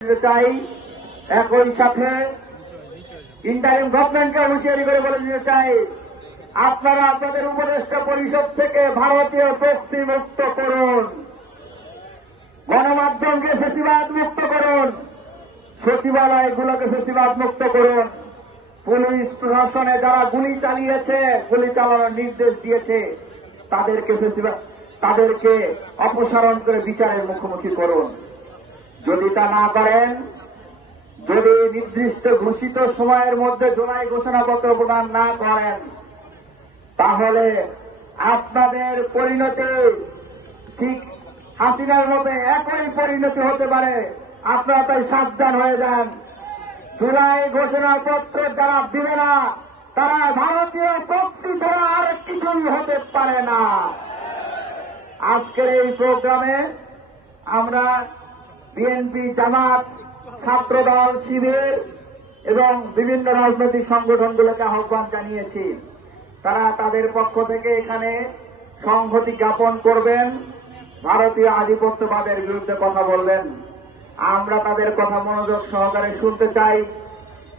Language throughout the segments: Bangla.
চাই। একই সাথে ইন্টারিম গভর্নমেন্টকে হুঁশিয়ারি করে বলে দিতে চাই, আপনারা আপনাদের উপদেষ্টা পরিষদ থেকে ভারতীয় প্রক্সি মুক্ত করুন, গণমাধ্যমকে ফেসিবাদ মুক্ত করুন, সচিবালয়গুলোকে ফেসিবাদ মুক্ত করুন, পুলিশ প্রশাসনে যারা গুলি চালিয়েছে, গুলি চালানোর নির্দেশ দিয়েছে, তাদেরকে অপসারণ করে বিচারের মুখোমুখি করুন। যদি তা না করেন, যদি নির্দিষ্ট ঘোষিত সময়ের মধ্যে জুলাই ঘোষণাপত্র প্রদান না করেন, তাহলে আপনাদের পরিণতি ঠিক হাসিনার মতো একই পরিণতি হতে পারে। আপনারা তাই সাবধান হয়ে যান। জুলাই ঘোষণাপত্র যারা দিবে না, তারা ভারতীয় প্রক্সি ছাড়া আর কিছুই হতে পারে না। আজকের এই প্রোগ্রামে আমরা বিএনপি, জামাত, ছাত্রদল, শিবির এবং বিভিন্ন রাজনৈতিক সংগঠনগুলোকে আহ্বান জানিয়েছি। তারা তাদের পক্ষ থেকে এখানে সংহতি জ্ঞাপন করবেন, ভারতীয় আধিপত্যবাদের বিরুদ্ধে কথা বলবেন। আমরা তাদের কথা মনোযোগ সহকারে শুনতে চাই।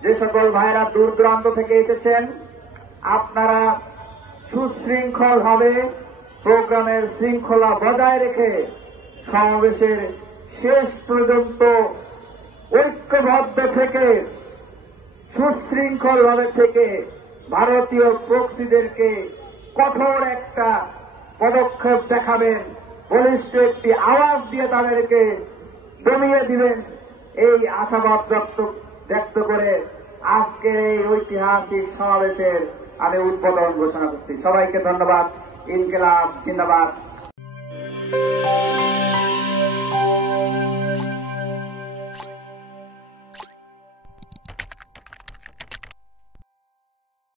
যে সকল ভাইরা দূর দূরান্ত থেকে এসেছেন, আপনারা সুশৃঙ্খলভাবে প্রোগ্রামের শৃঙ্খলা বজায় রেখে সমাবেশের শেষ পর্যন্ত ঐক্যবদ্ধ থেকে সুশৃঙ্খলভাবে থেকে ভারতীয় প্রক্সিদেরকে কঠোর একটা পদক্ষেপ দেখাবেন, বলিষ্ঠ একটি আওয়াজ দিয়ে তাদেরকে দমিয়ে দিবেন, এই আশাবাদ ব্যক্ত করে আজকের এই ঐতিহাসিক সমাবেশের আমি উদ্বোধন ঘোষণা করছি। সবাইকে ধন্যবাদ। ইনকিলাব জিন্দাবাদ।